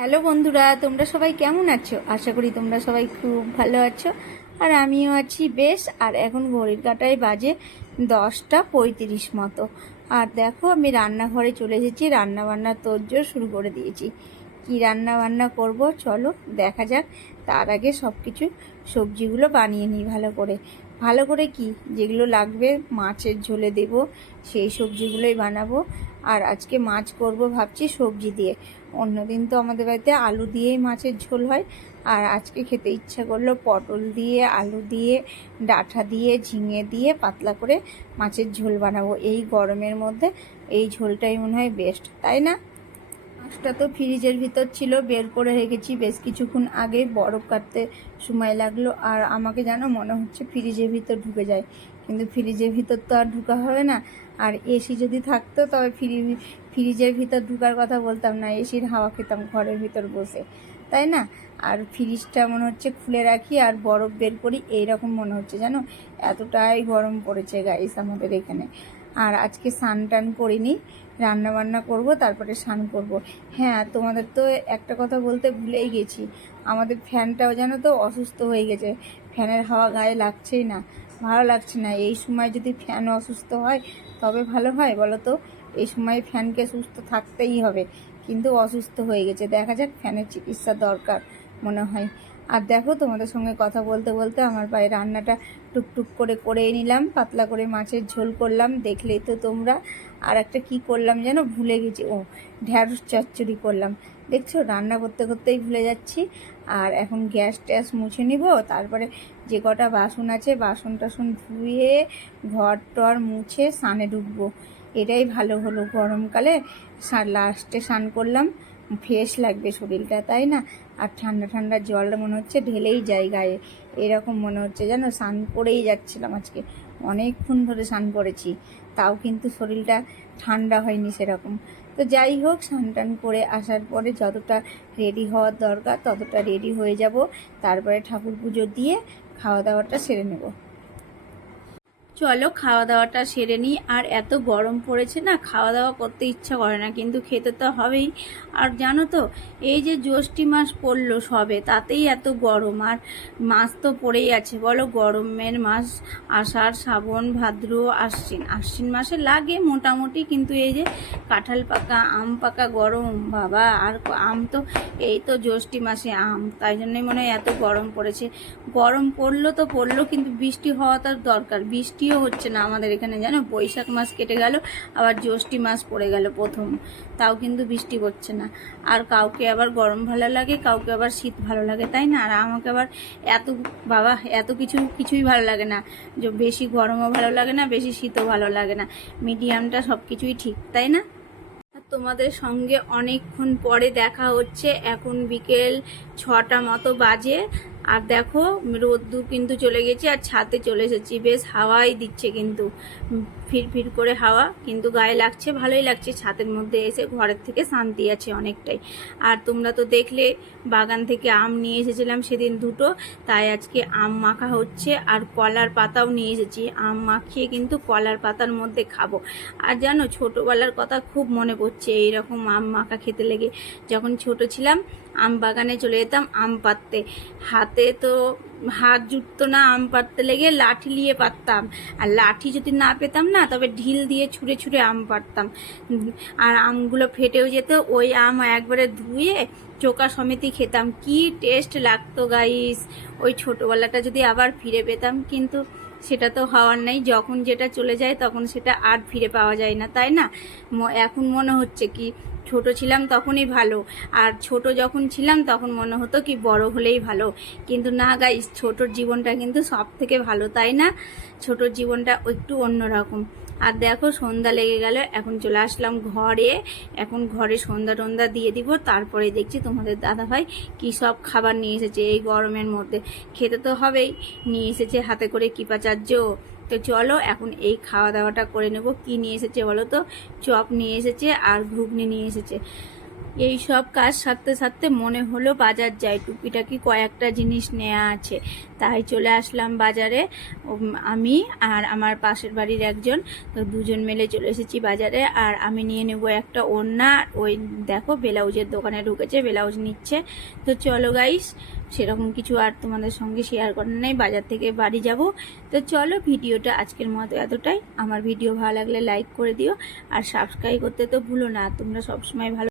Hello বন্ধুরা, তোমরা সবাই কেমন আছো? আশা করি তোমরা সবাই খুব ভালো আছো। আর আমিও আছি বেশ। আর এখন ঘড়ির কাঁটায় বাজে 10টা 35 মতো। আর দেখো, আমি রান্নাঘরে চলে এসেছি। রান্না বান্না তোড়জোড় শুরু করে দিয়েছি। কি রান্না বান্না করব চলো দেখা যাক। তার আগে সব কিছু সবজিগুলো বানিয়ে নিই ভালো করে। ভালো করে কি যেগুলো লাগবে মাছের ঝোলে দেব সেই সবজিগুলোই বানাবো। আর আজকে মাছ করব ভাবছি সবজি দিয়ে। অন্যদিন তো আমাদের বাড়িতে আলু দিয়েই মাছের ঝোল হয়। আর আজকে খেতে ইচ্ছা করলো পটল দিয়ে, আলু দিয়ে, ডাঁটা দিয়ে, ঝিঙে দিয়ে পাতলা করে মাছের ঝোল বানাবো। এই গরমের মধ্যে এই ঝোলটাই মনে হয় বেস্ট, তাই না? মাছটা তো ফ্রিজের ভিতর ছিল, বের করে রেখেছি বেশ কিছুক্ষণ আগে। বরফ কাটতে সময় লাগলো। আর আমাকে যেন মনে হচ্ছে ফ্রিজের ভিতর ঢুকে যায়, কিন্তু ফ্রিজের ভিতর তো আর ঢুকা হবে না। আর এসি যদি থাকতো তবে ফ্রিজের ভিতর ঢুকার কথা বলতাম না, এসির হাওয়া খেতাম ঘরের ভিতর বসে, তাই না? আর ফ্রিজটা মনে হচ্ছে খুলে রাখি আর বরফ বের করি, এইরকম মনে হচ্ছে জানো। এতটাই গরম পড়েছে গাইস আমাদের এখানে। আর আজকে স্নান টান করিনি, রান্না বান্না করব তারপরে স্নান করব। হ্যাঁ, তোমাদের তো একটা কথা বলতে ভুলেই গেছি, আমাদের ফ্যানটাও যেন তো অসুস্থ হয়ে গেছে। ফ্যানের হাওয়া গায়ে লাগছেই না, ভালো লাগছে না। এই সময় যদি ফ্যান অসুস্থ হয় তবে ভালো হয় বলো তো? এই সময় ফ্যানকে সুস্থ থাকতেই হবে, কিন্তু অসুস্থ হয়ে গেছে। দেখা যাক, ফ্যানের চিকিৎসা দরকার মনে হয়। আর দেখো, তোমাদের সঙ্গে কথা বলতে বলতে আমার পায়ে রান্নাটা টুকটুক করে করেই নিলাম। পাতলা করে মাছের ঝোল করলাম, দেখলেই তো তোমরা। আর একটা কি করলাম যেন ভুলে গেছি, ও ঢ্যাঁড়স চচ্চড়ি করলাম। দেখছো, রান্না করতে করতেই ভুলে যাচ্ছি। আর এখন গ্যাস ট্যাস মুছে নিব, তারপরে যে কটা বাসন আছে বাসন টাসন ধুয়ে ঘর টর মুছে স্নানে ঢুকবো। এটাই ভালো হলো, গরমকালে লাস্টে স্নান করলাম, ফ্রেশ লাগবে শরীরটা, তাই না? আর ঠান্ডা ঠান্ডা জল মনে হচ্ছে ঢেলেই যায় গায়ে, এরকম মনে হচ্ছে যেন স্নান করেই যাচ্ছিলাম। আজকে অনেকক্ষণ ধরে স্নান করেছি, তাও কিন্তু শরীরটা ঠান্ডা হয়নি সেরকম। তো যাই হোক, স্নান টান করে আসার পরে যতটা রেডি হওয়ার দরকার ততটা রেডি হয়ে যাব। তারপরে ঠাকুর পুজো দিয়ে খাওয়া দাওয়াটা সেরে নেব। চলো খাওয়া দাওয়াটা সেরে নিই। আর এত গরম পড়েছে না, খাওয়া দাওয়া করতে ইচ্ছা করে না, কিন্তু খেতে তো হবেই। আর জানো তো, এই যে জ্যৈষ্ঠী মাস পড়লো সবে, তাতেই এত গরম। আর মাস তো পড়েই আছে বলো, গরমের মাস আষাঢ় শ্রাবণ ভাদ্র আশ্বিন। আশ্বিন মাসে লাগে মোটামুটি, কিন্তু এই যে কাঁঠাল পাকা আম পাকা গরম বাবা। আর আম তো এই তো জ্যৈষ্ঠী মাসে আম, তাই জন্যই মনে হয় এত গরম পড়েছে। গরম পড়লো তো পড়লো, কিন্তু বৃষ্টি হওয়া তার দরকার। বৃষ্টিও হচ্ছে না আমাদের এখানে, জানো। বৈশাখ মাস কেটে গেল, আবার জ্যৈষ্ঠী মাস পড়ে গেল প্রথম, তাও কিন্তু বৃষ্টি পড়ছে না। আর কাউকে আবার গরম ভালো লাগে, কাউকে আবার শীত ভালো লাগে, তাই না? আর আমাকে আবার এত বাবা এত কিছুই ভালো লাগে না, যে বেশি গরমও ভালো লাগে না, বেশি শীতও ভালো লাগে না। মিডিয়ামটা সব কিছুই ঠিক, তাই না? তোমাদের সঙ্গে অনেকক্ষণ পরে দেখা হচ্ছে। এখন বিকেল 6টা মতো বাজে। আর দেখো, রোদ্দুর কিন্তু চলে গেছে আর ছাদে চলে এসেছি। বেশ হাওয়াই দিচ্ছে, কিন্তু ফির করে হাওয়া কিন্তু গায়ে লাগছে, ভালোই লাগছে। ছাদের মধ্যে এসে ঘরের থেকে শান্তি আছে অনেকটাই। আর তোমরা তো দেখলে বাগান থেকে আম নিয়ে এসেছিলাম সেদিন দুটো, তাই আজকে আম মাখা হচ্ছে। আর কলার পাতাও নিয়ে এসেছি, আম মাখিয়ে কিন্তু কলার পাতার মধ্যে খাবো। আর জানো, ছোটোবেলার কথা খুব মনে পড়ছে এইরকম আম মাখা খেতে লেগে। যখন ছোট ছিলাম আম বাগানে চলে যেতাম আম পাড়তে। হাতে তো হাত জুটতো না আম পাড়তে লেগে, লাঠি নিয়ে পারতাম। আর লাঠি যদি না পেতাম না, তবে ঢিল দিয়ে ছুঁড়ে ছুঁড়ে আম পাড়তাম। আর আমগুলো ফেটেও যেত। ওই আম একবারে ধুয়ে চোকা সমেতই খেতাম, কি টেস্ট লাগতো গাইস। ওই ছোটোবেলাটা যদি আবার ফিরে পেতাম, কিন্তু সেটা তো হওয়ার নেই। যখন যেটা চলে যায় তখন সেটা আর ফিরে পাওয়া যায় না, তাই না? এখন মনে হচ্ছে কি ছোট ছিলাম তখনই ভালো, আর ছোট যখন ছিলাম তখন মনে হতো কি বড় হলেই ভালো। কিন্তু না গাইস, ছোটোর জীবনটা কিন্তু সব থেকে ভালো, তাই না? ছোটোর জীবনটা একটু অন্যরকম। আর দেখো, সন্ধ্যা লেগে গেল, এখন চলে আসলাম ঘরে। এখন ঘরে সন্ধ্যা টন্ধা দিয়ে দিব, তারপরে দেখছি তোমাদের দাদাভাই কী সব খাবার নিয়ে এসেছে এই গরমের মধ্যে। খেতে তো হবেই, নিয়ে এসেছে হাতে করে কৃপাচার্য। তো চলো এখন এই খাওয়া দাওয়াটা করে নেব। কি নিয়ে এসেছে বলো তো? চপ নিয়ে এসেছে আর ঘুগনি নিয়ে এসেছে। এই সব কাজ সারতে সারতে মনে হলো বাজার যাই, টুকিটাকি কয়েকটা জিনিস নেওয়া আছে, তাই চলে আসলাম বাজারে। আমি আর আমার পাশের বাড়ির একজন, তো দুজন মিলে চলে এসেছি বাজারে। আর আমি নিয়ে নেব একটা ওড়না, ওই দেখো ব্লাউজের দোকানে ঢুকেছে, ব্লাউজ নিচ্ছে। তো চলো গাইস, সেরকম কিছু আর তোমাদের সঙ্গে শেয়ার করার নেই, বাজার থেকে বাড়ি যাব। তো চলো, ভিডিওটা আজকের মতো এতটাই। আমার ভিডিও ভালো লাগলে লাইক করে দিও, আর সাবস্ক্রাইব করতে তো ভুলো না। তোমরা সবসময় ভালো